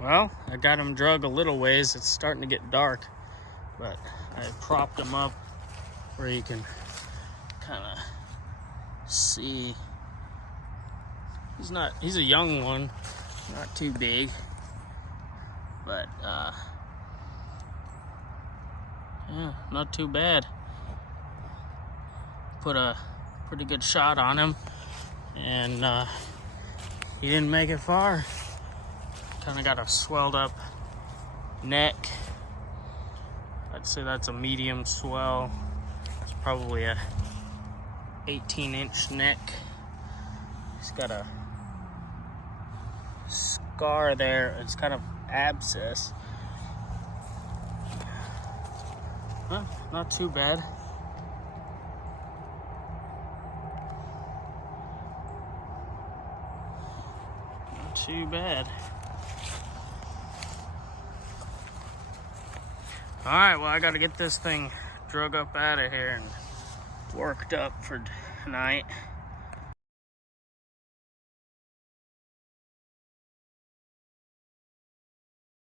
Well, I got him drug a little ways. It's starting to get dark, but I propped him up where you can kind of see. He's a young one, not too big, but yeah, not too bad. Put a pretty good shot on him, and he didn't make it far. Kind of got a swelled up neck. I'd say that's a medium swell. It's probably a 18-inch neck. He's got a scar there. It's kind of abscess. Huh, not too bad. Not too bad. All right, well, I got to get this thing drug up out of here and worked up for tonight.